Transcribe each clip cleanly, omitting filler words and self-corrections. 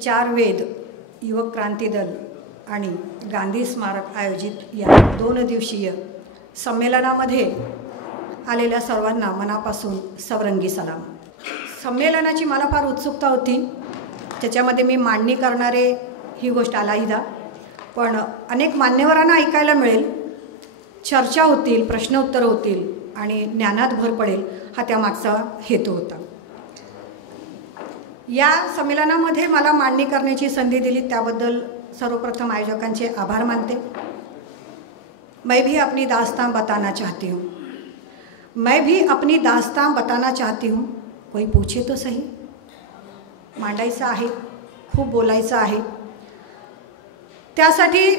विचार वेध युवक क्रांती दल आणि गांधी स्मारक आयोजित या 2 दिवसीय संमेलनामध्ये आलेल्या सर्वांना मनापासून सवरंगी सलाम। संमेलनाची मला फार उत्सुकता होती, त्याच्यामध्ये मी मांडणी करणारे ही गोष्ट आलाहिदा, पण अनेक मान्यवरांना ऐकायला मिळेल, चर्चा होतील, प्रश्नोत्तर होतील आणि ज्ञानात भर पडेल, हा त्यामागचा हेतू होता। या संमेलनामध्ये मला मांडणी करण्याची संधी दिली त्याबद्दल सर्वप्रथम आयोजकांचे आभार मानते। मैं भी अपनी दास्तां बताना चाहती हूँ, मैं भी अपनी दास्तां बताना चाहती हूँ। कोई पूछे तो सही। मांडायचं आहे, खूप बोलायचं आहे, त्यासाठी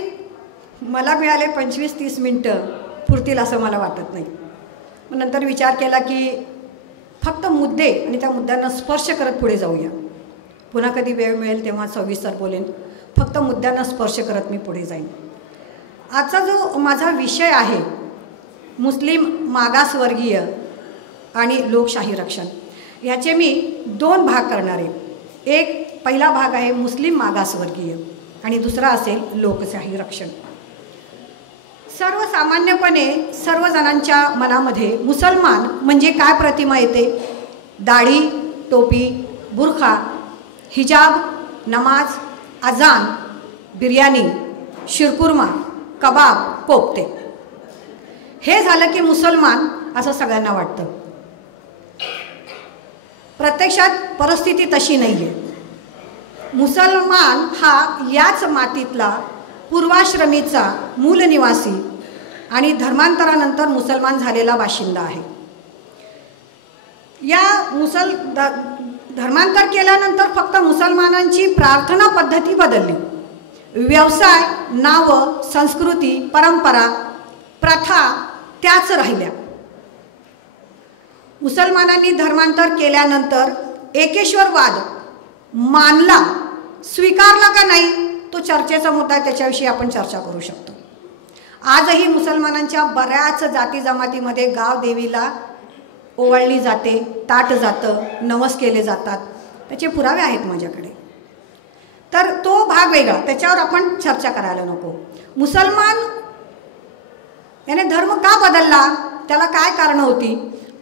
मला मिळाले 25-30 मिनटं पुरतील असं मला वाटत नाही। मग नंतर विचार केला की फक्त मुद्दे आणि त्या मुद्द्यांना स्पर्श करत पुढे जाऊया। पुन्हा कधी वेळ मिळेल तेव्हा सविस्तर बोलेन, फक्त मुद्द्यांना स्पर्श करत मी पुढे जाईन। आजचा जो माझा विषय आहे मुस्लिम मागासवर्गीय आणि लोकशाही रक्षण, याचे मी 2 भाग करणार आहे। एक पहिला भाग आहे मुस्लिम मागासवर्गीय आणि दुसरा असेल लोकशाही रक्षण। सर्वसामान्यपणे सर्वजणांच्या मनामध्ये मुसलमान म्हणजे काय प्रतिमा येते? दाढी, टोपी, बुरखा, हिजाब, नमाज, अजान, बिर्याणी, शिरकुर्मा, कबाब, कोफ्ते, हे झालं की मुसलमान असं सगळ्यांना वाटतं। प्रत्यक्षात परिस्थिती तशी नाही आहे। मुसलमान हा याच मातीतला पूर्वाश्रमीचा मूल निवासी आणि धर्मांतरानंतर मुसलमान झालेला बाशिंदा आहे। या धर्मांतर केल्यानंतर फक्त मुसलमानांची प्रार्थना पद्धती बदलली, व्यवसाय, नाव, संस्कृती, परंपरा, प्रथा त्याच राहिल्या। मुसलमानांनी धर्मांतर केल्यानंतर एकेश्वरवाद मानला, स्वीकारला का नाही तो चर्चेचा मुद्दा आहे, त्याच्याविषयी आपण चर्चा करू शकतो। आजही मुसलमानांच्या बऱ्याच जाती जमातीमध्ये गाव देवीला ओवाळली जाते, ताट जातं, नवस केले जातात, त्याचे पुरावे आहेत माझ्याकडे। तर तो भाग वेगळा, त्याच्यावर आपण चर्चा करायला नको। मुसलमान याने धर्म का बदलला, त्याला काय कारणं होती?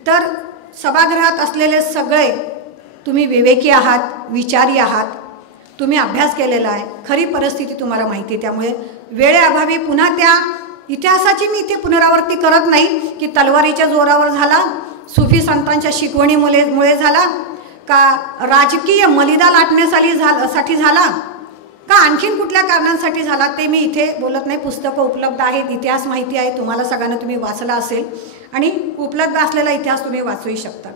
तर सभागृहात असलेले सगळे तुम्ही विवेकी आहात, विचारी आहात, तुम्ही अभ्यास केलेला आहे, खरी परिस्थिती तुम्हाला माहिती आहे। त्यामुळे वेळेअभावी पुन्हा त्या इतिहासाची मी इथे पुनरावृत्ती करत नाही की तलवारीच्या जोरावर झाला, सुफी संतांच्या शिकवणीमुळे झाला, का राजकीय मलिदा लाटण्यासाठी झाला, का आणखीन कुठल्या कारणांसाठी झाला, ते मी इथे बोलत नाही। पुस्तकं उपलब्ध आहेत, इतिहास माहिती आहे तुम्हाला सगळ्यांना, तुम्ही वाचला असेल आणि उपलब्ध असलेला इतिहास तुम्ही वाचूही शकता।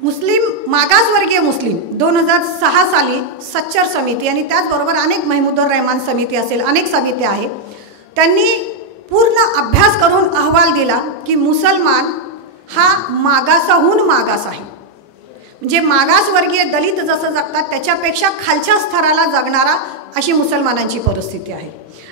मुस्लिम मागासवर्गीय मुस्लिम 2006 साली सच्चर समिती आणि त्याचबरोबर अनेक महमूदुर रहमान समिती असेल, अनेक समित्या आहेत, त्यांनी पूर्ण अभ्यास करून अहवाल दिला की मुसलमान हा मागासाहून मागास आहे। म्हणजे मागासवर्गीय दलित जसं जगतात त्याच्यापेक्षा खालच्या स्तराला जगणारा अशी मुसलमानांची परिस्थिती आहे।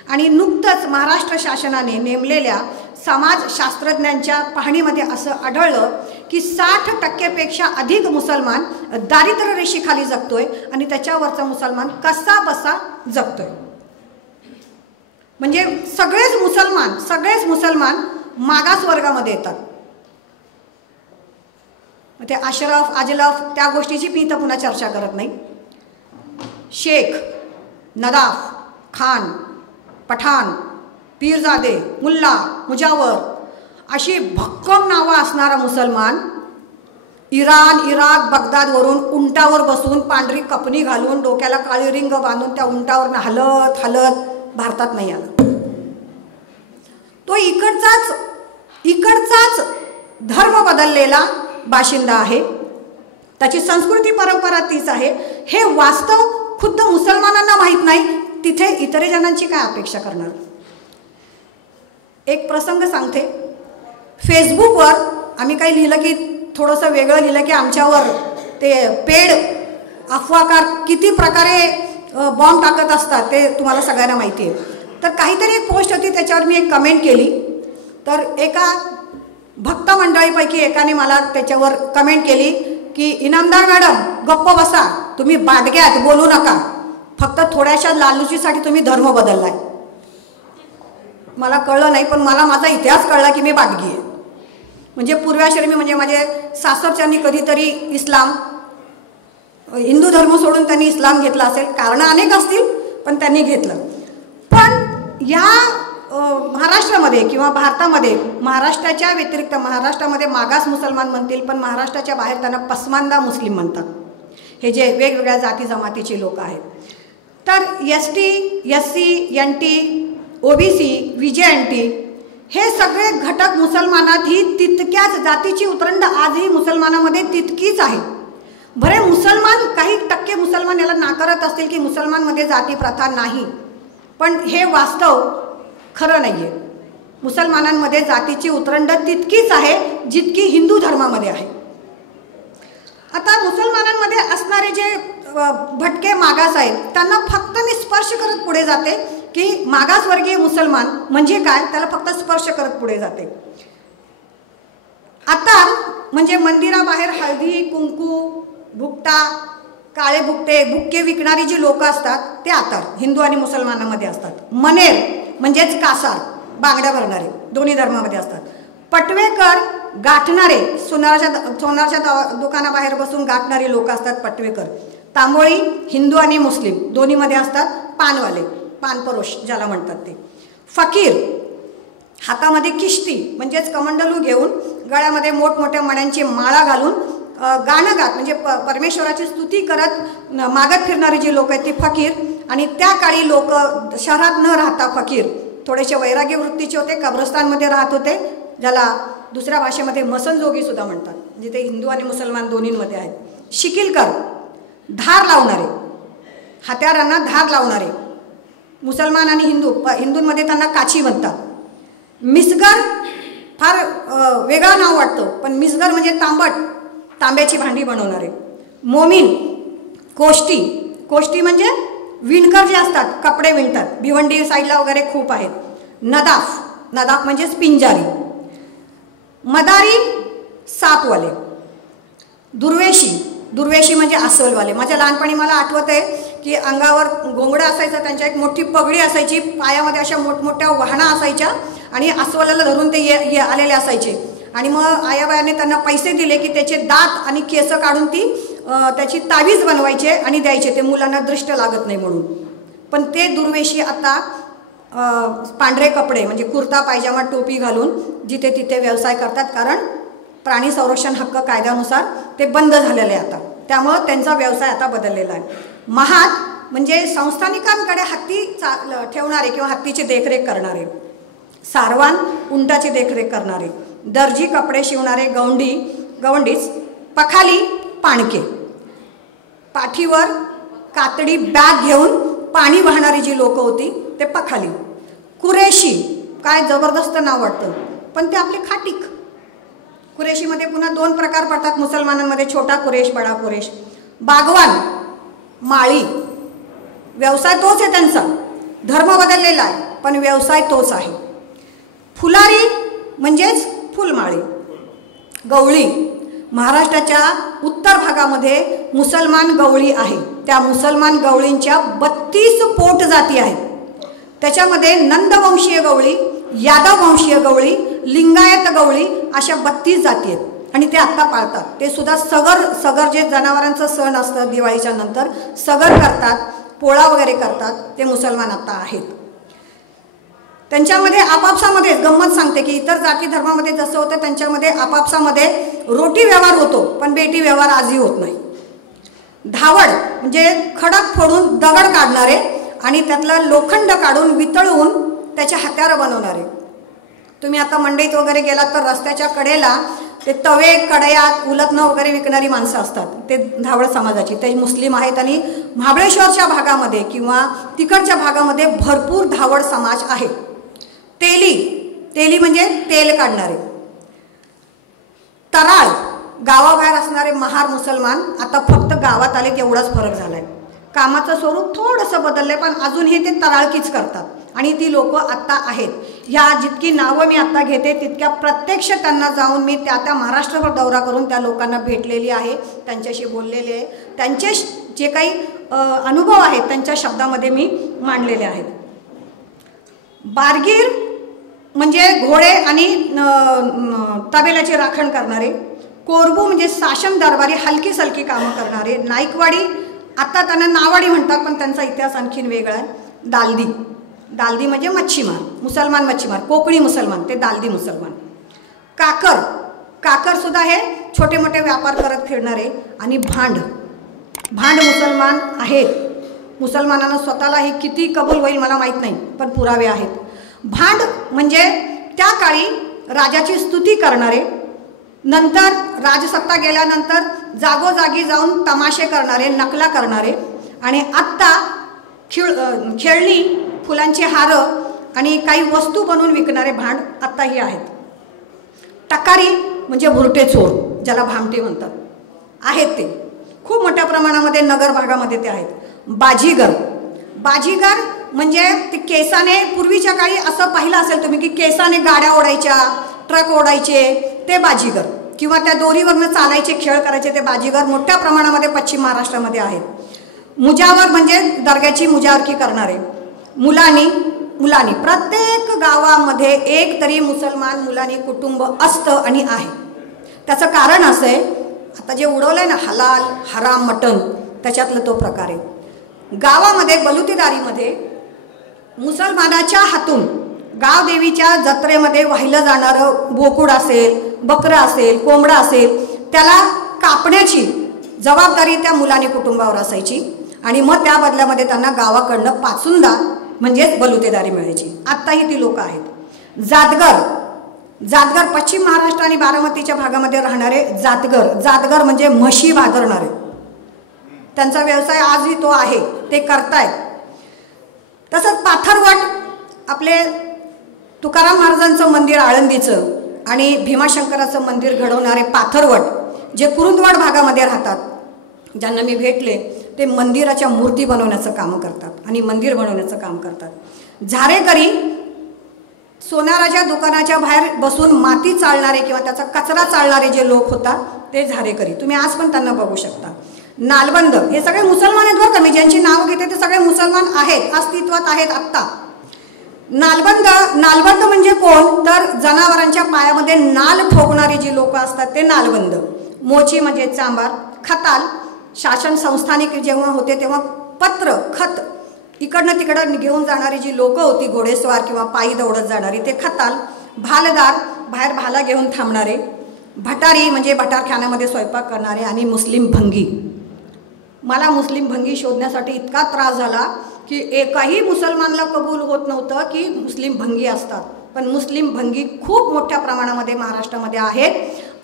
आणि नुकतंच महाराष्ट्र शासनाने नेमलेल्या समाजशास्त्रज्ञांच्या पाहणीमध्ये असं आढळलं की 60% अधिक मुसलमान दारिद्र्य रेषेखाली जगतोय आणि त्याच्यावरचा मुसलमान कसा बसा जगतोय। म्हणजे सगळेच मुसलमान मागास वर्गामध्ये येतात। ते अशरफ, अजलफ त्या गोष्टीची मी इथं पुन्हा चर्चा करत नाही। शेख, नदाफ, खान, पठाण, पीरजादे, मुल्ला, मुजावर अशी भक्कम नावं असणारा मुसलमान इराण, इराक, बगदादवरून उंटावर बसून पांढरी कपनी घालून डोक्याला काळी रिंग बांधून त्या उंटावरनं हलत हलत भारतात नाही आला। तो इकडचाच धर्म बदललेला बाशिंदा आहे, त्याची संस्कृती परंपरा तीच आहे। हे वास्तव खुद्द मुसलमानांना माहीत नाही, तिथे इतरे जणांची काय अपेक्षा करणार? एक प्रसंग सांगते। फेसबुकवर आम्ही काही लिहिलं की थोडंसं वेगळं लिहिलं की आमच्यावर ते पेड अफवाकार किती प्रकारे बॉम्ब टाकत असतात ते तुम्हाला सगळ्यांना माहिती आहे। तर काहीतरी एक पोस्ट होती, त्याच्यावर मी एक कमेंट केली, तर एका भक्त मंडळीपैकी एकाने मला त्याच्यावर कमेंट केली की इनामदार मॅडम गप्प बसा, तुम्ही बाडग्यात बोलू नका, फक्त थोड्याशा लालूचीसाठी तुम्ही धर्म बदललाय. मला कळलं नाही, पण मला माझा इतिहास कळला की मी बाडगी आहे. म्हणजे पूर्वाश्रमी म्हणजे माझे सासरच्यांनी कधीतरी इस्लाम हिंदू धर्म सोडून त्यांनी इस्लाम घेतला असेल, कारणं अनेक असतील पण त्यांनी घेतलं. पण या महाराष्ट्रामध्ये किंवा भारतामध्ये, महाराष्ट्राच्या व्यतिरिक्त, महाराष्ट्रामध्ये मागास मुसलमान म्हणतील पण महाराष्ट्राच्या बाहेर त्यांना पसमांदा मुस्लिम म्हणतात, हे जे वेगवेगळ्या जाती जमातीचे लोक आहेत. तर ST, SC, NT, OBC, VJNT हे सगळे घटक मुसलमानात ही तितक्याच जातीची उतरंड आजही मुसलमानामध्ये तितकीच आहे. बरे मुसलमान काही टक्के मुसलमान याला नाकारत असतील की मुसलमानमध्ये जाती प्रथा नाही, पण हे वास्तव खरं नाही आहे. मुसलमानांमध्ये जातीची उतरंड तितकीच आहे जितकी हिंदू धर्मामध्ये आहे. आता मुसलमानांमध्ये असणारे जे भटके मागास आहेत त्यांना फक्त मी स्पर्श करत पुढे जाते की मागासवर्गीय मुसलमान म्हणजे काय, त्याला फक्त स्पर्श करत पुढे जाते. आता म्हणजे मंदिराबाहेर हळदी कुंकू भुकटा, काळे बुक्के विकणारी जी लोक असतात ते आतार हिंदू आणि मुसलमानांमध्ये असतात. मनेर म्हणजेच कासार, बांगड्या भरणारे दोन्ही धर्मामध्ये असतात. पटवेकर गाठणारे, सोनाराच्या दुकानाबाहेर बसून गाठणारे लोक असतात पटवेकर. तांबोळी हिंदू आणि मुस्लिम दोन्हीमध्ये असतात. पानवाले, पानपरोश ज्याला म्हणतात ते. फकीर हातामध्ये किश्ती म्हणजेच कमंडलू घेऊन गळ्यामध्ये मोठमोठ्या मण्यांची माळा घालून गाणं गात म्हणजे परमेश्वराची स्तुती करत मागत फिरणारी जी लोक आहेत ती फकीर. आणि त्या काळी लोक शहरात न राहता फकीर थोडेसे वैराग्य वृत्तीचे होते, कब्रस्तानमध्ये राहत होते, ज्याला दुसऱ्या भाषेमध्ये मसनजोगी सुद्धा म्हणतात, जिथे हिंदू आणि मुसलमान दोन्हींमध्ये आहेत. शिकिलकर धार लावणारे, हत्यारांना धार लावणारे. मुसलमान आणि हिंदूंमध्ये त्यांना काची म्हणतात. मिसगर फार वेगळं नाव वाटतं पण मिसगर म्हणजे तांब्याची भांडी बनवणारे. मोमीन कोष्टी म्हणजे विणकर जे असतात, कपडे विणतात, भिवंडी साईडला वगैरे खूप आहेत. नदाफ म्हणजे पिंजारी. मदारी सापवाले. दुर्वेशी म्हणजे अस्वलवाले. माझ्या लहानपणी मला आठवत आहे की अंगावर गोंगडं असायचं, त्यांच्या एक मोठी पगडी असायची, पायामध्ये अशा मोठमोठ्या वाहना असायच्या आणि अस्वलाला धरून ते आलेले असायचे. आणि मग आयाबायाने त्यांना पैसे दिले की त्याचे दात आणि केस काढून त्याची तावीज बनवायचे आणि द्यायचे, ते मुलांना दृष्ट लागत नाही म्हणून. पण ते दुर्वेशी आता पांढरे कपडे म्हणजे कुर्ता पायजामा टोपी घालून जिथे तिथे व्यवसाय करतात, कारण प्राणी संरक्षण हक्क कायद्यानुसार ते बंद झालेले आहे आता, त्यामुळं त्यांचा व्यवसाय आता बदललेला आहे. महात म्हणजे संस्थानिकांकडे हत्ती ठेवणारे किंवा हत्तीची देखरेख करणारे. सारवान उंटाची देखरेख करणारे. दर्जी कपडे शिवणारे गवंडीच. पखाली पाणके, पाठीवर कातडी बॅग घेऊन पाणी वाहणारी जी लोक होती ते पखाली. कुरेशी, काय जबरदस्त नाव वाटतं पण ते आपले खाटीक. कुरेशीमध्ये पुन्हा 2 प्रकार पडतात मुसलमानांमध्ये, छोटा कुरेश, बडा कुरेश. बागवान माळी, व्यवसाय तोच आहे त्यांचा, धर्म बदललेला आहे पण व्यवसाय तोच आहे. फुलारी म्हणजेच फुलमाळी. गवळी, महाराष्ट्राच्या उत्तर भागामध्ये मुसलमान गवळी आहे. त्या मुसलमान गवळींच्या 32 पोट जाती आहेत. त्याच्यामध्ये नंदवंशीय गवळी, यादव वंशीय गवळी, लिंगायत गवळी अशा 32 जाती आहेत आणि ते आत्ता पाळतात. ते सुद्धा सगर जे जनावरांचं सण असतं दिवाळीच्या नंतर सगर करतात, पोळा वगैरे करतात, ते मुसलमान आता आहेत. त्यांच्यामध्ये आपापसामध्ये गंमत सांगते की इतर जाती धर्मामध्ये जसं होतं त्यांच्यामध्ये आपापसामध्ये रोटी व्यवहार होतो पण बेटी व्यवहार आजही होत नाही. धावड म्हणजे खडक फोडून दगड काढणारे आणि त्यातलं लोखंड काढून वितळवून त्याचे हत्यारं बनवणारे. तुम्ही आता मंडईत वगैरे गेलात तर रस्त्याच्या कडेला ते तवे कढयात उलथणं वगैरे विकणारी माणसं असतात, ते धावड समाजाची. ते मुस्लिम आहेत आणि महाबळेश्वरच्या भागामध्ये किंवा तिकडच्या भागामध्ये भरपूर धावड समाज आहे. तेली म्हणजे तेल काढणारे. तराळ, गावाबाहेर असणारे महार मुसलमान आता फक्त गावात आले एवढाच फरक झालाय. कामाचं स्वरूप थोडंसं बदललंय पण अजूनही ते तराळकीच करतात आणि ती लोक आत्ता आहेत. ह्या जितकी नावं मी आत्ता घेते तितक्या प्रत्यक्ष त्यांना जाऊन मी त्या महाराष्ट्रभर दौरा करून त्या लोकांना भेटलेली आहे, त्यांच्याशी बोललेले आहे, त्यांचे जे काही अनुभव आहेत त्यांच्या शब्दामध्ये मी मांडलेले आहेत. बारगीर म्हणजे घोडे आणि तबेल्याची राखण करणारे, कोरबू म्हणजे शासन दरबारी हलकी सलकी कामं करणारे, नाईकवाडी आत्ता त्यांना नावाडी म्हणतात पण त्यांचा इतिहास आणखीन वेगळा आहे, दालदी, दालदी म्हणजे मच्छीमार, मुसलमान मच्छीमार, कोकणी मुसलमान, ते दालदी मुसलमान. काकर, काकरसुद्धा हे छोटे मोठे व्यापार करत फिरणारे. आणि भांड, भांड मुसलमान आहेत. मुसलमानांना स्वतःला हे किती कबूल होईल मला माहीत नाही पण पुरावे आहेत. भांड म्हणजे त्या काळी राजाची स्तुती करणारे, नंतर राजसत्ता गेल्यानंतर जागोजागी जाऊन तमाशे करणारे, नकला करणारे. आणि आत्ता खेळणी, फुलांची हारं आणि काही वस्तू बनवून विकणारे भांड आत्ताही आहेत. टकारी म्हणजे भुरटे चोर, ज्याला भामटे म्हणतात, आहेत ते खूप मोठ्या प्रमाणामध्ये नगर भागामध्ये ते आहेत. बाजीगर, बाजीगर म्हणजे ते केसाने, पूर्वीच्या काळी असं पाहिलं असेल तुम्ही की केसाने गाड्या ओढायच्या, ट्रक ओढायचे, ते बाजीगर, किंवा त्या दोरीवरनं चालायचे, खेळ करायचे, ते बाजीगर मोठ्या प्रमाणामध्ये पश्चिम महाराष्ट्रामध्ये आहेत. मुजावर म्हणजे दर्ग्याची मुजावरकी करणारे. मुलानी, मुलानी प्रत्येक गावामध्ये एक तरी मुसलमान मुलानी कुटुंब असतं आणि आहे. त्याचं कारण असं आहे, आता जे उडवलं आहे ना हलाल हराम मटण, त्याच्यातलं तो प्रकार आहे. गावामध्ये बलुतेदारीमध्ये मुसलमानाच्या हातून गावदेवीच्या जत्रेमध्ये वाहिलं जाणारं बोकुड असेल, बकरं असेल, कोंबडा असेल, त्याला कापण्याची जबाबदारी त्या मुलानी कुटुंबावर असायची. आणि मग त्या बदल्यामध्ये त्यांना गावाकडनं पाचुंदा म्हणजेच बलुतेदारी मिळायची. आत्ताही ती लोक आहेत. जातगर, जातगर पश्चिम महाराष्ट्र आणि बारामतीच्या भागामध्ये राहणारे जातगर, जातगर म्हणजे म्हशी भागरणारे, त्यांचा व्यवसाय आजही तो आहे, ते करतायत. तसंच पाथरवट, आपले तुकाराम महाराजांचं मंदिर आळंदीचं आणि भीमाशंकराचं मंदिर घडवणारे पाथरवट, जे कुरुंदवाड भागामध्ये राहतात, ज्यांना मी भेटले, ते मंदिराच्या मूर्ती बनवण्याचं काम करतात आणि मंदिर बनवण्याचं काम करतात. झारेकरी, सोनाराच्या दुकानाच्या बाहेर बसून माती चालणारे किंवा त्याचा कचरा चालणारे जे लोक होतात ते झारेकरी, तुम्ही आज पण त्यांना बघू शकता. नालबंद, हे सगळे मुसलमान आहेत बरं का, मी ज्यांची नावं घेते ते सगळे मुसलमान आहेत, अस्तित्वात आहेत आत्ता. नालबंद, नालबंद म्हणजे कोण तर जनावरांच्या पायामध्ये नाल ठोकणारी जी लोक असतात ते नालबंद. मोची म्हणजे चांबार. खताल, शासन संस्थानिक जेव्हा होते तेव्हा पत्र खत इकडनं तिकडं घेऊन जाणारी जी लोकं होती, घोडेस्वार किंवा पायी दौडत जाणारी, ते खताल. भालदार, बाहेर भाला घेऊन थांबणारे. भटारी म्हणजे भटारखान्यामध्ये स्वयंपाक करणारे. आणि मुस्लिम भंगी, मला मुस्लिम भंगी शोधण्यासाठी इतका त्रास झाला की एकाही मुसलमानला कबूल होत नव्हतं की मुस्लिम भंगी असतात, पण मुस्लिम भंगी खूप मोठ्या प्रमाणामध्ये महाराष्ट्रामध्ये आहेत.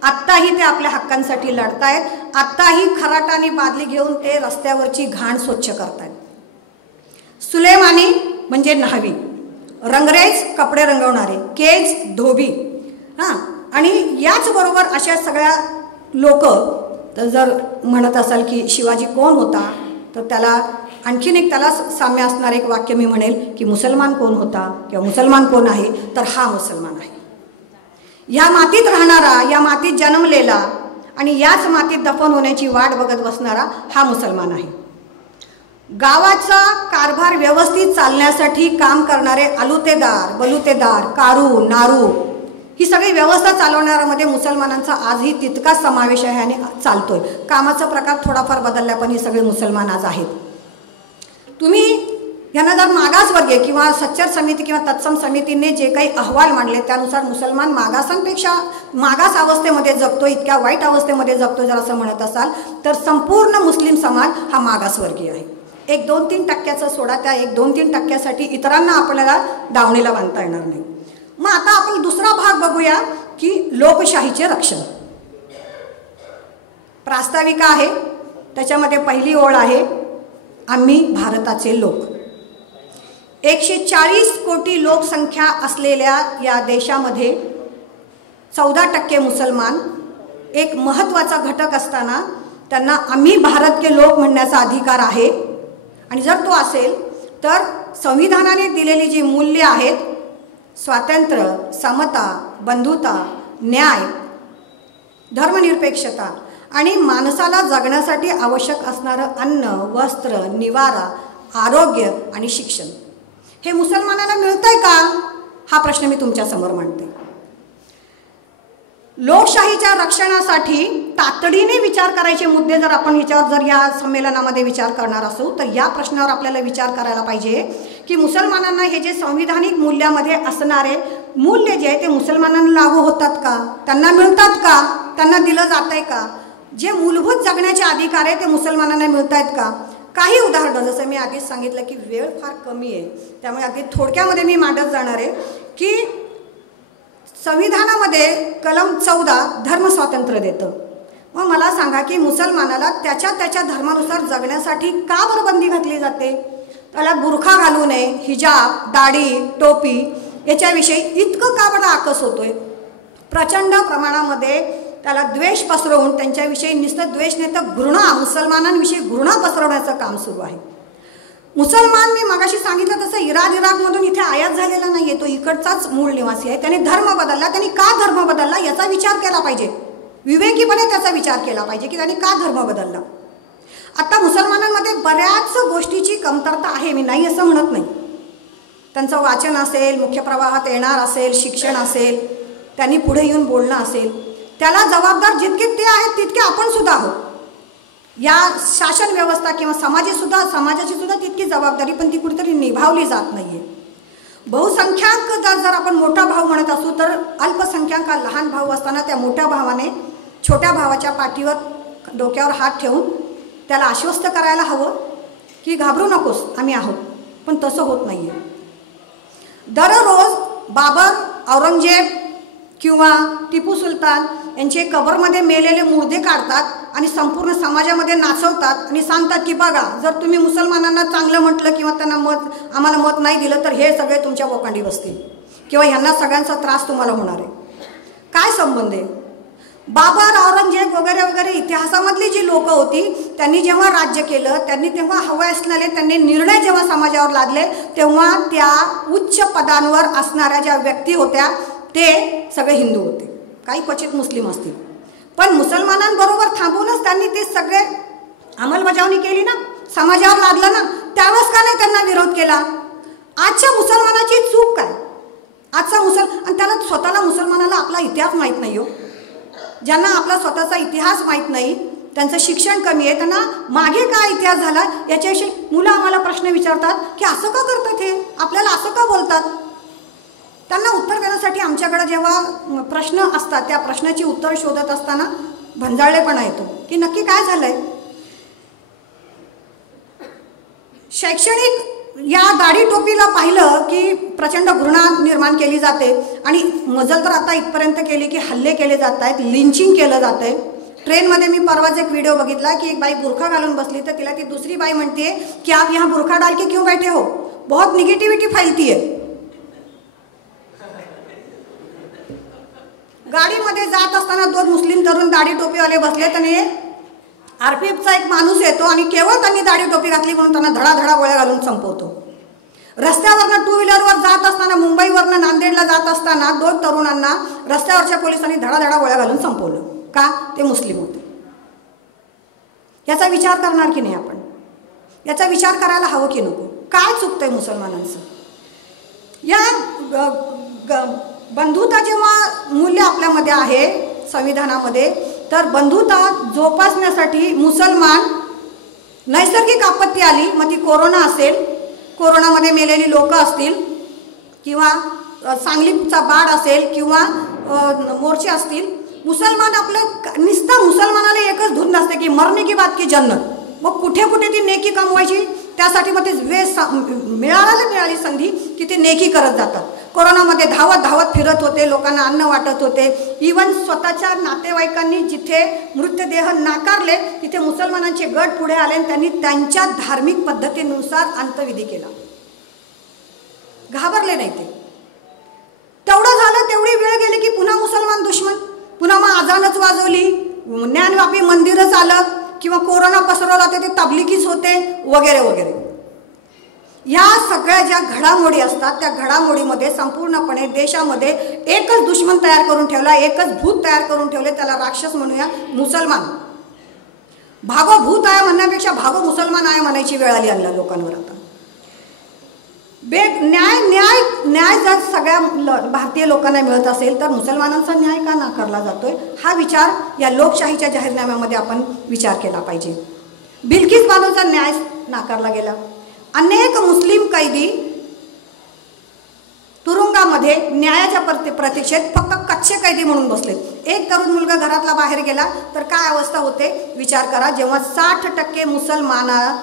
आत्ताही ते आपल्या हक्कांसाठी लढतायत. आत्ताही खराटा आणि बादली घेऊन ते रस्त्यावरची घाण स्वच्छ करतायत. सुलेमानी म्हणजे न्हावी. रंगरेज, कपडे रंगवणारे. केज, धोबी. हां, आणि याचबरोबर अशा सगळ्या लोक, तर जर म्हणत असाल की शिवाजी कोण होता, तर त्याला आणखीन एक त्याला साम्य असणारे एक वाक्य मी म्हणेल की मुसलमान कोण होता किंवा मुसलमान कोण आहे, तर हा मुसलमान आहे. या मातीत राहणारा, या मातीत जन्मलेला आणि याच मातीत दफन होण्याची वाट बघत बसणारा हा मुसलमान आहे. गावाचा कारभार व्यवस्थित चालण्यासाठी काम करणारे आलुतेदार, बलुतेदार, कारू, नारू, ही सगळी व्यवस्था चालवणाऱ्यामध्ये मुसलमानांचा आजही तितकाच समावेश आहे आणि चालतोय. कामाचा प्रकार थोडाफार बदलला पण हे सगळे मुसलमान आज आहेत. तुम्ही यांना जर मागासवर्गीय किंवा सच्चर समिती किंवा तत्सम समितीने जे काही अहवाल मांडले त्यानुसार मुसलमान मागासांपेक्षा मागास अवस्थेमध्ये जगतो, इतक्या वाईट अवस्थेमध्ये जगतो जर असं म्हणत असाल तर संपूर्ण मुस्लिम समाज हा मागासवर्गीय आहे. 1-2-3% सोडा, त्या 1-2-3% इतरांना आपल्याला दावणीला बांधता येणार नाही. मग आता आपण दुसरा भाग बघूया की लोकशाहीचे रक्षण. प्रास्ताविका आहे, त्याच्यामध्ये पहिली ओळ आहे आम्ही भारताचे लोक. 140 कोटी लोकसंख्या असलेल्या या देशामध्ये 14% मुसलमान एक महत्त्वाचा घटक असताना त्यांना आम्ही भारत के लोक म्हणण्याचा अधिकार आहे. आणि जर तो असेल तर संविधानाने दिलेली जी मूल्ये आहेत, स्वातंत्र्य, समता, बंधुता, न्याय, धर्मनिरपेक्षता आणि माणसाला जगण्यासाठी आवश्यक असणारं अन्न, वस्त्र, निवारा, आरोग्य आणि शिक्षण हे मुसलमानांना मिळतंय का, हा प्रश्न मी तुमच्यासमोर मांडते. लोकशाहीच्या रक्षणासाठी तातडीने विचार करायचे मुद्दे जर आपण जर या संमेलनामध्ये विचार करणार असू तर या प्रश्नावर आपल्याला विचार करायला पाहिजे की मुसलमानांना हे जे संविधानिक मूल्यामध्ये असणारे मूल्य जे आहे ते मुसलमानांना लागू होतात का, त्यांना मिळतात का, त्यांना दिलं जातंय का, जे मूलभूत जगण्याचे अधिकार आहे ते मुसलमानांना मिळत आहेत का. काही उदाहरणं, जसं मी आधीच सांगितलं की वेळ फार कमी आहे त्यामुळे अगदी थोडक्यामध्ये मी मांडत जाणार आहे की संविधानामध्ये कलम 14 धर्मस्वातंत्र्य देतं. मग मला सांगा की मुसलमानाला त्याच्या धर्मानुसार जगण्यासाठी का बरं बंदी घातली जाते. त्याला बुरखा घालू नये, हिजाब, दाढी, टोपी याच्याविषयी इतकं का बरं आकस होतोय. प्रचंड प्रमाणामध्ये त्याला द्वेष पसरवून त्यांच्याविषयी नुसतं द्वेष नाही तर घृणा, मुसलमानांविषयी घृणा पसरवण्याचं काम सुरू आहे. मुसलमान मी मगाशी सांगितलं तसं इराकमधून इथे आयात झालेला नाही आहे, तो इकडचाच मूळ निवासी आहे. त्याने धर्म बदलला, त्यांनी का धर्म बदलला याचा विचार केला पाहिजे, विवेकीपणे त्याचा विचार केला पाहिजे की त्यांनी का धर्म बदलला. आता मुसलमानांमध्ये बऱ्याच गोष्टीची कमतरता आहे, मी नाही असं म्हणत नाही. त्यांचं वाचन असेल, मुख्य प्रवाहात येणार असेल, शिक्षण असेल, त्यांनी पुढे येऊन बोलणं असेल, त्याला जबाबदार जितके ते आहेत तितके आपण सुद्धा आहोत. या शासन व्यवस्था किंवा समाजाची सुद्धा तितकी जबाबदारी पण ती कुठेतरी निभावली जात नाही आहे. बहुसंख्याक जर आपण मोठा भाऊ म्हणत असू तर अल्पसंख्याक हा लहान भाऊ असताना त्या मोठ्या भावाने छोट्या भावाच्या पाठीवर डोक्यावर हात ठेवून त्याला आश्वस्त करायला हवं की घाबरू नकोस आम्ही आहोत, पण तसं होत नाही आहे. दररोज बाबर, औरंगजेब किंवा टिपू सुलतान यांचे कबरमध्ये मेलेले मुर्दे काढतात आणि संपूर्ण समाजामध्ये नाचवतात आणि सांगतात की बघा जर तुम्ही मुसलमानांना चांगलं म्हटलं किंवा त्यांना आम्हाला मत नाही दिलं तर हे सगळे तुमच्या बोकांडी बसतील किंवा ह्यांना सगळ्यांचा त्रास तुम्हाला होणार आहे. काय संबंध आहे. बाबर, औरंगजेब वगैरे वगैरे इतिहासामधली जी लोकं होती त्यांनी जेव्हा राज्य केलं, त्यांनी तेव्हा हवं असलेले त्यांनी निर्णय जेव्हा समाजावर लादले तेव्हा त्या उच्च पदांवर असणाऱ्या ज्या व्यक्ती होत्या ते सगळे हिंदू होते, काही क्वचित मुस्लिम असतील. पण मुसलमानांबरोबर थांबूनच त्यांनी ते सगळे अंमलबजावणी केली ना, समाजावर लादलं ना. त्यावेळेस का नाही त्यांना विरोध केला. आजच्या मुसलमानाची चूक काय. आजचा आणि त्याला स्वतःला मुसलमानाला आपला इतिहास माहीत नाही हो. ज्यांना आपला स्वतःचा इतिहास माहीत नाही, त्यांचं शिक्षण कमी आहे, त्यांना मागे काय इतिहास झाला याच्याविषयी मुलं आम्हाला प्रश्न विचारतात की असं का करतात, हे आपल्याला असं का बोलतात. त्यांना उत्तर देण्यासाठी आमच्याकडे जेव्हा प्रश्न असतात त्या प्रश्नाची उत्तर शोधत असताना भंजाळलेपणा येतो की नक्की काय झालंय. शैक्षणिक या दाढी टोपीला पाहिलं की प्रचंड घृणा निर्माण केली जाते आणि मजल तर आता इथपर्यंत केली की हल्ले केले जात आहेत, लिंचिंग केलं जात आहे. ट्रेनमध्ये मी परवाच एक व्हिडिओ बघितला की एक बाई बुरखा घालून बसली तर तिला ती दुसरी बाई म्हणते की आप यहाँ बुरखा डाल के क्यों बैठे हो, बहुत निगेटिविटी फैलती है. गाडीमध्ये जात असताना दोन मुस्लिम तरुण दाढी टोपीवाले बसले आणि आरपीएफचा एक माणूस येतो आणि केवळ त्यांनी दाढी टोपी घातली म्हणून त्यांना धडाधडा गोळ्या घालून संपवतो. रस्त्यावरनं टू व्हीलरवर जात असताना, मुंबईवरनं नांदेडला जात असताना दोन तरुणांना रस्त्यावरच्या पोलिसांनी धडाधडा गोळ्या घालून संपवलं. का. ते मुस्लिम होते. याचा विचार करणार की नाही आपण. याचा विचार करायला हवं की नको. काय चुकतंय मुसलमानांचं. या बंधुता जेव्हा मूल्य आपल्यामध्ये आहे संविधानामध्ये, तर बंधुता जोपासण्यासाठी मुसलमान नैसर्गिक आपत्ती आली, मग ती कोरोना असेल, कोरोनामध्ये मेलेली लोक असतील किंवा सांगलीचा बाढ असेल किंवा मोर्चे असतील, मुसलमान आपलं नुसतं मुसलमानाला एकच धून असते की मरने की बात की जन्नत. मग कुठे कुठे ती नेकी कमवायची त्यासाठी मग ते मिळाली संधी की ते नेकी करत जातात. कोरोनामध्ये धावत धावत फिरत होते, लोकांना अन्न वाटत होते. इवन स्वतःच्या नातेवाईकांनी जिथे मृतदेह नाकारले तिथे मुसलमानांचे गट पुढे आले आणि त्यांनी त्यांच्या धार्मिक पद्धतीनुसार अंत्यविधी केला. घाबरले नाही ते. तेवढं झालं, तेवढी वेळ गेली की पुन्हा मुसलमान दुश्मन, पुन्हा मग आजानच वाजवली, ज्ञानव्यापी मंदिरच आलं किंवा कोरोना पसरवला ते तबलिगीच होते वगैरे वगैरे. ह्या सगळ्या ज्या घडामोडी असतात त्या घडामोडीमध्ये संपूर्णपणे देशामध्ये एकच दुश्मन तयार करून ठेवला, एकच भूत तयार करून ठेवले, त्याला राक्षस म्हणूया, मुसलमान. भागो भूत आहे म्हणण्यापेक्षा भागो मुसलमान आहे म्हणायची वेळ आली आणला लोकांवर. आता न्याय न्याय न्याय जर सगळ्या भारतीय लोकांना मिळत असेल तर मुसलमानांचा न्याय का नाकारला जातोय, हा विचार या लोकशाहीच्या जाहीरनाम्यामध्ये आपण विचार केला पाहिजे. बिल्किस बानोचा न्याय नाकारला गेला. अनेक मुस्लिम कैदी तुरुंगामध्ये न्यायाच्या प्रतीक्षेत फक्त कच्चे कैदी म्हणून बसलेत. एक तरुण मुलगा घरातला बाहेर गेला तर काय अवस्था होते विचार करा. जेव्हा 60%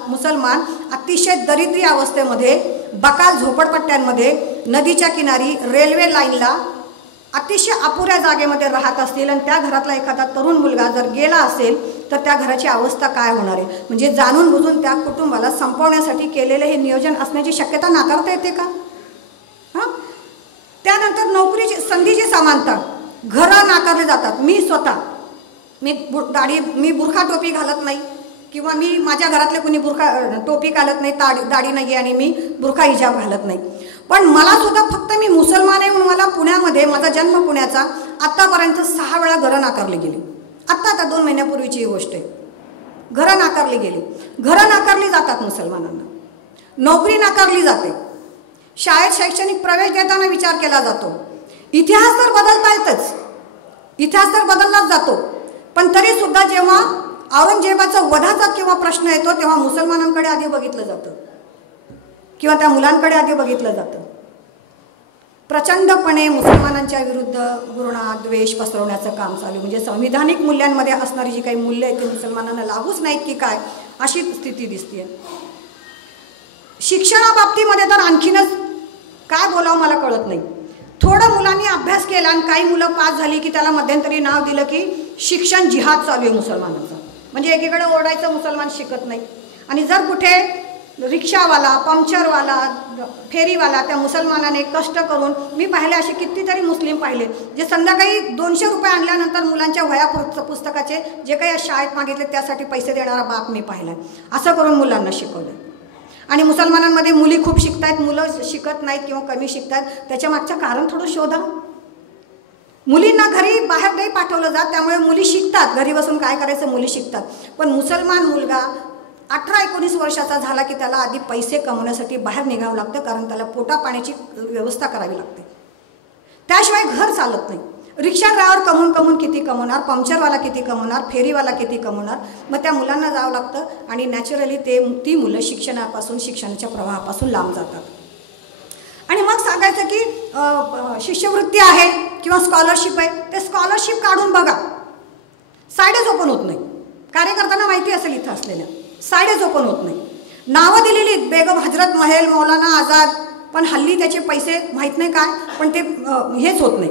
मुसलमान अतिशय दरिद्री अवस्थेमध्ये बकाल झोपडपट्ट्यांमध्ये, नदीच्या किनारी, रेल्वे लाईनला अतिशय अपुऱ्या जागेमध्ये राहत असतील आणि त्या घरातला एखादा तरुण मुलगा जर गेला असेल तर त्या घराची अवस्था काय होणार आहे. म्हणजे जाणून बुजून त्या कुटुंबाला संपवण्यासाठी केलेले हे नियोजन असण्याची शक्यता नाकारता येते का. हां, त्यानंतर नोकरीची संधीची समानता, घरं नाकारले जातात. मी बुरखा टोपी घालत नाही किंवा माझ्या घरातले कुणी बुरखा टोपी घालत नाही, दाढी नाही आणि मी बुरखा हिजाब घालत नाही, पण मला सुद्धा फक्त मी मुसलमान आहे म्हणून मला पुण्यामध्ये, माझा जन्म पुण्याचा, आत्तापर्यंत 6 वेळा घरं नाकारली गेली. आता 2 महिन्यापूर्वीची ही गोष्ट आहे. घरं नाकारली गेली. घरं नाकारली जातात मुसलमानांना. नोकरी नाकारली जाते. शाळेत शैक्षणिक प्रवेश देताना विचार केला जातो. इतिहास तर बदलता येतच, इतिहास तर बदललाच जातो, पण तरी सुद्धा जेव्हा औरंगजेबाचा वधाचा किंवा प्रश्न येतो तेव्हा मुसलमानांकडे आधी बघितलं जातं किंवा त्या मुलांकडे आधी बघितलं जातं. प्रचंडपणे मुसलमानांच्या विरुद्ध घृणा द्वेष पसरवण्याचं काम चालू. म्हणजे संविधानिक मूल्यांमध्ये असणारी जी काही मूल्य आहेत ती मुसलमानांना लागूच नाहीत की काय, अशी स्थिती दिसते. शिक्षणाबाबतीमध्ये तर आणखीनच काय बोलावं मला कळत नाही. थोडं मुलांनी अभ्यास केला आणि काही मुलं पास झाली की त्याला मध्यंतरी नाव दिलं की शिक्षण जिहाद चालू आहे मुसलमानांचा. म्हणजे एकीकडे ओरडायचं मुसलमान शिकत नाही आणि जर कुठे रिक्षावाला, पंक्चरवाला, फेरीवाला त्या मुसलमानाने कष्ट करून, मी पाहिले असे कितीतरी मुस्लिम पाहिले जे संध्याकाळी 200 रुपये आणल्यानंतर मुलांच्या वह्या पुस्तकाचे जे काही शाळेत मागितले त्यासाठी पैसे देणारा बाप मी पाहिला. असं करून मुलांना शिकवलं. आणि मुसलमानांमध्ये मुली खूप शिकतायत, मुलं शिकत नाहीत किंवा कमी शिकतात. त्याच्या मागचं कारण थोडं शोधा. मुलींना घरी बाहेर नाही पाठवलं जात, त्यामुळे मुली शिकतात. घरी बसून काय करायचं, मुली शिकतात. पण मुसलमान मुलगा 18-19 वर्षाचा झाला की त्याला आधी पैसे कमवण्यासाठी बाहेर निघावं लागतं, कारण त्याला पोटा पाण्याची व्यवस्था करावी लागते. त्याशिवाय घर चालत नाही. रिक्षा ड्रायव्हर कमवून किती कमवणार, पंक्चरवाला किती कमवणार, फेरीवाला किती कमवणार. मग त्या मुलांना जावं लागतं आणि नॅचरली ती मुलं शिक्षणापासून, शिक्षणाच्या प्रवाहापासून लांब जातात. आणि मग सांगायचं की शिष्यवृत्ती आहे किंवा स्कॉलरशिप आहे, ते स्कॉलरशिप काढून बघा, साईडच ओपन होत नाही. कार्यकर्त्यांना माहिती असेल इथं असलेल्या, साईडच ओपन होत नाही. नावं दिलेली बेगम हजरत महल, मौलाना आझाद, पण हल्ली त्याचे पैसे माहीत नाही काय, पण ते हेच होत नाही.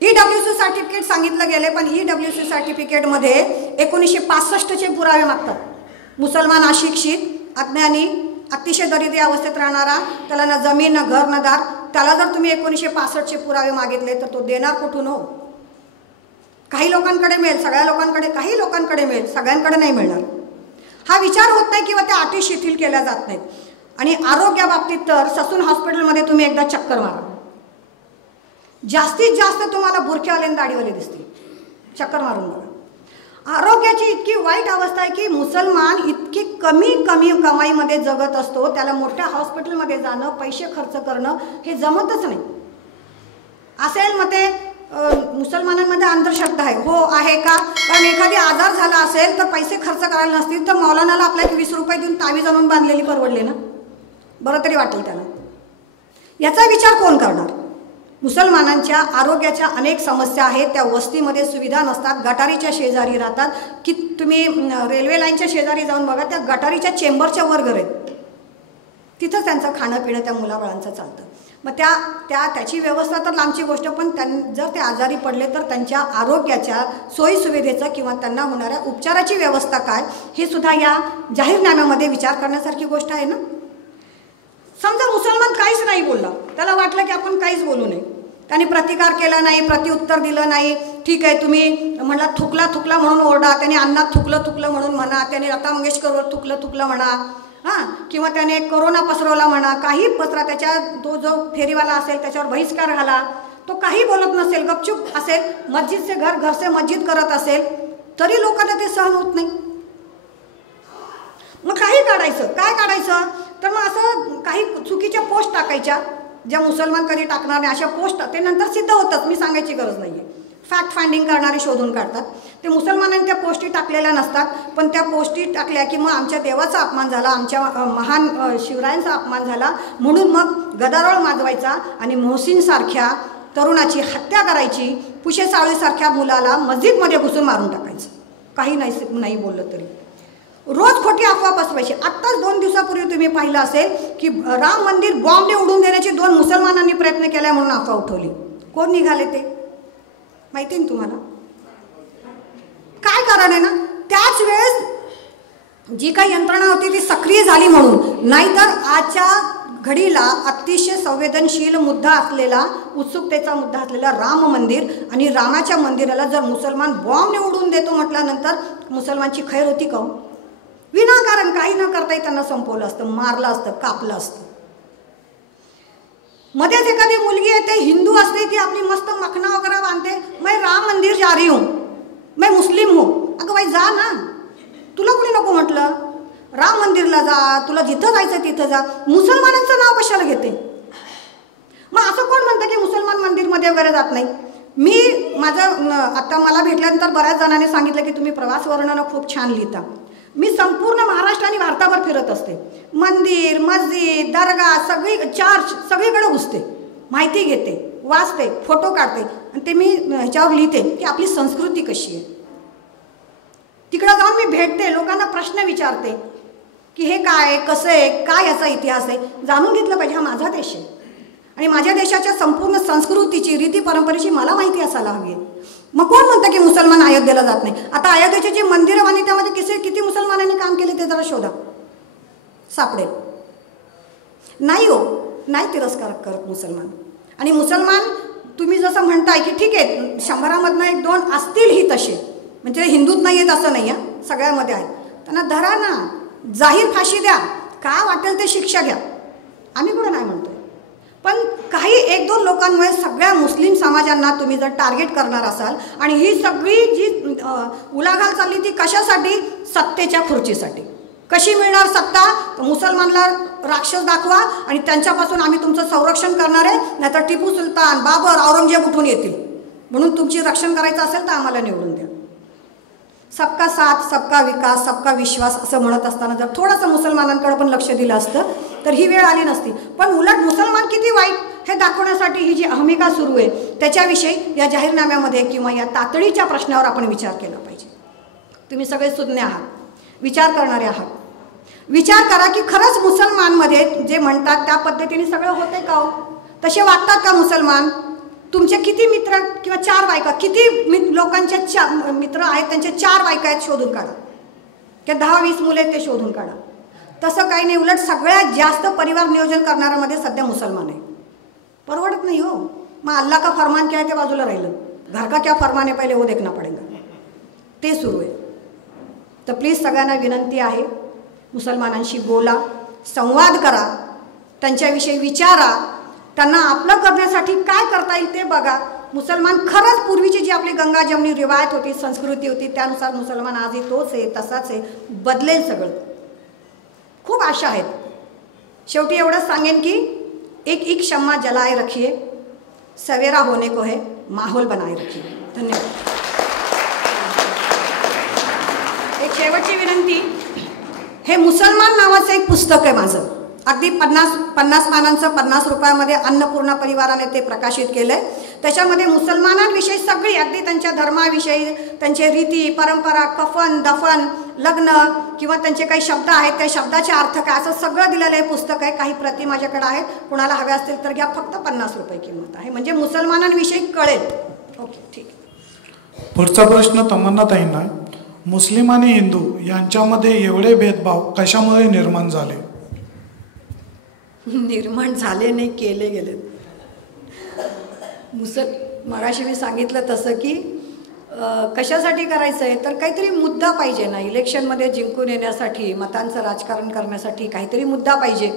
EWC सर्टिफिकेट सांगितलं गेले, पण EWC सर्टिफिकेटमध्ये 1965चे पुरावे मागतात. मुसलमान, अशिक्षित, अज्ञानी, अतिशय दरिद्री अवस्थेत राहणारा, त्याला ना जमीन ना घर ना दार, त्याला जर तुम्ही 1965चे पुरावे मागितले तर तो देणार कुठून हो. काही लोकांकडे मिळेल, सगळ्या लोकांकडे, काही लोकांकडे मिळेल, सगळ्यांकडे नाही मिळणार. हा विचार होत नाही किंवा त्या अटी शिथिल केल्या जात नाहीत. आणि आरोग्याबाबतीत तर ससून हॉस्पिटलमध्ये तुम्ही एकदा चक्कर मारा, जास्तीत जास्त तुम्हाला बुरख्यावाले आणि दाढीवाले दिसतील. चक्कर मारून बघा. आरोग्याची इतकी वाईट अवस्था आहे की मुसलमान इतकी कमी कमाईमध्ये जगत असतो, त्याला मोठ्या हॉस्पिटलमध्ये जाणं, पैसे खर्च करणं हे जमतच नाही. असेल मग ते मुसलमानांमध्ये अंधश्रद्धा आहे, हो आहे का, कारण एखादी आजार झाला असेल तर पैसे खर्च करायला नसतील तर मौलानाला आपल्याला 20 रुपये देऊन तावीज आणून बांधलेली परवडले ना, बरं तरी वाटेल त्याला. याचा विचार कोण करणार. मुसलमानांच्या आरोग्याच्या अनेक समस्या आहेत. त्या वस्तीमध्ये सुविधा नसतात, गटारीच्या शेजारी राहतात. की तुम्ही रेल्वे लाईनच्या शेजारी जाऊन बघा, त्या गटारीच्या चेंबरच्या वर घर आहेत, तिथंच त्यांचं खाणं पिणं त्या मुलाबाळांचं चालतं. मग त्याची व्यवस्था तर लांबची गोष्ट, पण जर ते आजारी पडले तर त्यांच्या आरोग्याच्या सोयीसुविधेचं किंवा त्यांना होणाऱ्या उपचाराची व्यवस्था काय, हे सुद्धा या जाहीरनाम्यामध्ये विचार करण्यासारखी गोष्ट आहे ना. समजा मुसलमान काहीच नाही बोलला, त्याला वाटलं की आपण काहीच बोलू नये, त्यांनी प्रतिकार केला नाही, प्रत्युत्तर दिलं नाही. ठीक आहे, तुम्ही म्हणला थुकला म्हणून ओरडा, त्यांनी अन्नात थुकलं म्हणून म्हणा, त्यांनी लता मंगेशकरवर थुकलं म्हणा, हां, किंवा त्याने कोरोना पसरवला म्हणा, काही पसरा, त्याच्या तो जो फेरीवाला असेल त्याच्यावर बहिष्कार घाला, तो काही बोलत नसेल, गपचूप असेल, मस्जिद से घर से मस्जिद करत असेल, तरी लोकांना ते सहन होत नाही. मग काही काढायचं, काय काढायचं, तर मग असं काही चुकीच्या पोस्ट टाकायच्या ज्या मुसलमान कधी टाकणार नाही, अशा पोस्ट ते नंतर सिद्ध होतात, मी सांगायची गरज नाही आहे. फॅक्ट फाइंडिंग करणारे शोधून काढतात. ते मुसलमानांनी त्या पोस्टी टाकलेल्या नसतात, पण त्या पोस्टी टाकल्या की मग आमच्या देवाचा अपमान झाला, आमच्या महान शिवरायांचा अपमान झाला, म्हणून मग गदारोळ माजवायचा आणि मोहसिनसारख्या तरुणाची हत्या करायची, पुशे सावळीसारख्या मुलाला मस्जिदमध्ये घुसून मारून टाकायचं, काही नाही बोललं तरी. रोज खोटी अफवा पसरवायची. आत्ताच 2 दिवसापूर्वी तुम्ही पाहिलं असेल की राम मंदिर बॉम्बने उडवून देण्याची 2 मुसलमानांनी प्रयत्न केला म्हणून अफवा उठवली. कोण निघाले ते माहिती ना तुम्हाला? काय कारण आहे ना, त्याच वेळेस जी काही यंत्रणा होती ती सक्रिय झाली म्हणून, नाहीतर आजच्या घडीला अतिशय संवेदनशील मुद्दा असलेला, उत्सुकतेचा मुद्दा असलेला राम मंदिर आणि रामाच्या मंदिराला जर मुसलमान बॉम्बने उडवून देतो म्हटल्यानंतर मुसलमानची खैर होती का? विनाकारण काही न करताही त्यांना संपवलं असतं, मारलं असतं, कापलं असतं. मध्येच एखादी मुलगी आहे, ते हिंदू असते, ती आपली मस्त मखना वगैरे बांधते, मैं राम मंदिर जा रही हूँ, मैं मुस्लिम हूँ. अगं बाई जा ना, तुला कोणी नको म्हटलं? राम मंदिरला जा, तुला जिथं जायचं तिथं जा. मुसलमानांचं नाव कशाला घेते? मग असं कोण म्हणतं की मुसलमान मंदिरमध्ये वगैरे जात नाही? मी माझं आता मला भेटल्यानंतर बऱ्याच जणांनी सांगितलं की तुम्ही प्रवास वर्णनं खूप छान लिहिता. मी संपूर्ण महाराष्ट्र आणि भारताभर फिरत असते, मंदिर, मस्जिद, दर्गा, सगळी चर्च, सगळीकडे घुसते, माहिती घेते, वाचते, फोटो काढते आणि ते मी ह्याच्यावर लिहिते की आपली संस्कृती कशी आहे. तिकडं जाऊन मी भेटते, लोकांना प्रश्न विचारते की हे काय, कसं आहे, काय याचा इतिहास आहे, जाणून घेतलं पाहिजे. हा माझा देश आहे आणि माझ्या देशाच्या संपूर्ण संस्कृतीची, रीती परंपरेची मला माहिती असायला हवी आहे. मग कोण म्हणतं की मुसलमान अयोध्येला जात नाही? आता अयोध्येची जी मंदिरं बांधली त्यामध्ये किती मुसलमानांनी काम केले ते जरा शोधा, सापडेल. नाही हो, नाही तिरस्कार करत मुसलमान. आणि मुसलमान तुम्ही जसं म्हणताय की ठीक आहे 100मधनं 1-2 असतीलही तसे, म्हणजे हिंदूत नाही आहेत असं नाही आहे, सगळ्यामध्ये आहेत, त्यांना धरा ना, जाहीर फाशी द्या, काय वाटेल ते शिक्षा घ्या, आम्ही कुठं नाही म्हणतो. पण काही 1-2 लोकांमुळे सगळ्या मुस्लिम समाजांना तुम्ही जर टार्गेट करणार असाल, आणि ही सगळी जी उलाढाल चालली ती कशासाठी? सत्तेच्या खुर्चीसाठी. कशी मिळणार सत्ता? तर मुसलमानला राक्षस दाखवा आणि त्यांच्यापासून आम्ही तुमचं संरक्षण करणार आहे, नाहीतर टिपू सुलतान, बाबर, औरंगजेब उठून येतील, म्हणून तुमची रक्षण करायचं असेल तर आम्हाला निवडून द्या. सबका साथ, सबका विकास, सबका विश्वास असं म्हणत असताना जर थोडंसं मुसलमानांकडे पण लक्ष दिलं असतं तर ही वेळ आली नसती. पण उलट मुसलमान किती वाईट हे दाखवण्यासाठी ही जी अहमिका सुरू आहे त्याच्याविषयी या जाहीरनाम्यामध्ये किंवा या तातडीच्या प्रश्नावर आपण विचार केला पाहिजे. तुम्ही सगळे सुज्ञ आहात, विचार करणारे आहात, विचार करा की खरंच मुसलमानमध्ये जे म्हणतात त्या पद्धतीने सगळं होते का हो? तसे वागतात का मुसलमान? तुमचे किती मित्र किंवा 4 बायका, किती लोकांच्या मित्र आहेत त्यांचे 4 बायका आहेत शोधून काढा, किंवा 10-20 मुले आहेत ते शोधून काढा. तसं काही नाही, उलट सगळ्यात जास्त परिवार नियोजन करणाऱ्यामध्ये सध्या मुसलमान आहे. परवडत नाही हो. मग अल्लाह का फरमान क्या है ते बाजूला राहिलं, घर का क्या फरमान है पहिले वो देखना पडेगा, ते सुरू आहे. तर प्लीज सगळ्यांना विनंती आहे, मुसलमानांशी बोला, संवाद करा, त्यांच्याविषयी विचारा, त्यांना आपलं करण्यासाठी काय करता येईल ते बघा. मुसलमान खरंच पूर्वीची जी आपली गंगा जमनी रिवायत होती, संस्कृती होती, त्यानुसार मुसलमान आजही तोच आहे, तसाच आहे, बदलेल सगळं. खूप आशा आहेत. शेवटी एवढंच सांगेन की एक शम्मा जलाए रखिए, सवेरा होने को है, माहौल बनाए रखिए. धन्यवाद. एक शेवटची विनंती, हे मुसलमान नावाचं एक पुस्तक आहे माझं, अगदी 50 पानांचं, 50 रुपयामध्ये अन्नपूर्णा परिवाराने ते प्रकाशित केलं आहे. त्याच्यामध्ये मुसलमानांविषयी सगळी, अगदी त्यांच्या धर्माविषयी, त्यांचे रीती परंपरा, कफन दफन, लग्न किंवा त्यांचे काही शब्द आहेत त्या शब्दाचे अर्थ काय, असं सगळं दिलेलं हे पुस्तक आहे. काही प्रती माझ्याकडे आहेत, कुणाला हव्या असतील तर घ्या. फक्त 50 रुपये किंमत आहे, म्हणजे मुसलमानांविषयी कळेल. ओके, ठीक. पुढचा प्रश्न तमन्नाताईंना, मुस्लिम आणि हिंदू यांच्यामध्ये एवढे भेदभाव कशामुळे निर्माण झाले? निर्माण झाले नाही, केले गेले. मगाशी मी सांगितलं तसं की कशासाठी करायचं आहे तर काहीतरी मुद्दा पाहिजे ना. इलेक्शनमध्ये जिंकून येण्यासाठी, मतांचं राजकारण करण्यासाठी काहीतरी मुद्दा पाहिजे.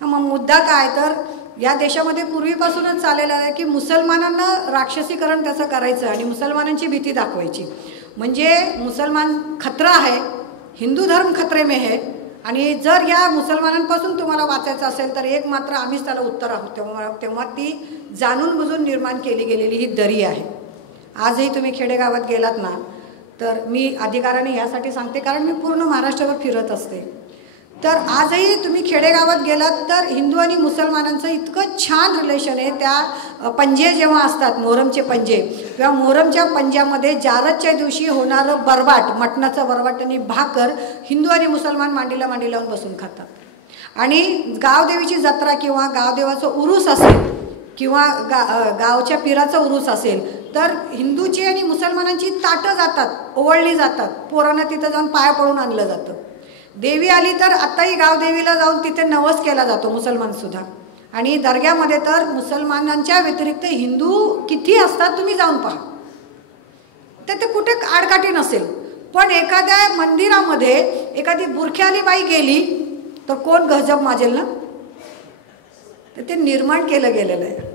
मग मुद्दा काय तर या देशामध्ये पूर्वीपासूनच चाललेलं आहे की मुसलमानांना राक्षसीकरण त्याचं करायचं आणि मुसलमानांची भीती दाखवायची. म्हणजे मुसलमान खतरा आहे, हिंदू धर्म खतरे में है, आणि जर या मुसलमानांपासून तुम्हाला वाचायचं असेल तर एक मात्र आम्हीच त्याला उत्तर आहोत. तेव्हा ती जाणून बुजून निर्माण केली गेलेली ही दरी आहे. आजही तुम्ही खेडेगावात गेलात ना तर मी अधिकाराने यासाठी सांगते कारण मी पूर्ण महाराष्ट्रावर फिरत असते. तर आजही तुम्ही खेडेगावात गेलात तर हिंदू आणि मुसलमानांचं इतकं छान रिलेशन आहे. त्या पंजे जेव्हा असतात, मोहरमचे पंजे, किंवा मोहरमच्या पंजामध्ये जारतच्या दिवशी होणारं बरवाट, मटणाचं बरवाट आणि भाकर हिंदू आणि मुसलमान मांडीला मांडी लावून बसून खातात. आणि गावदेवीची जत्रा किंवा गावदेवाचं उरूस असेल किंवा गावच्या पिराचा उरूस असेल तर हिंदूची आणि मुसलमानांची ताटं जातात, ओवळली जातात. पोरांना तिथं जाऊन पाया पडून आणलं जातं. देवी आली तर आत्ताही गावदेवीला जाऊन तिथे नवस केला जातो, मुसलमानसुद्धा. आणि दर्ग्यामध्ये तर मुसलमानांच्या व्यतिरिक्त हिंदू किती असतात तुम्ही जाऊन पहा. तर ते कुठे आडकाठी नसेल. पण एखाद्या मंदिरामध्ये एखादी बुरख्याली बाई गेली तर कोण गजब माजेल ना. तर ते निर्माण केलं गेलेलं आहे.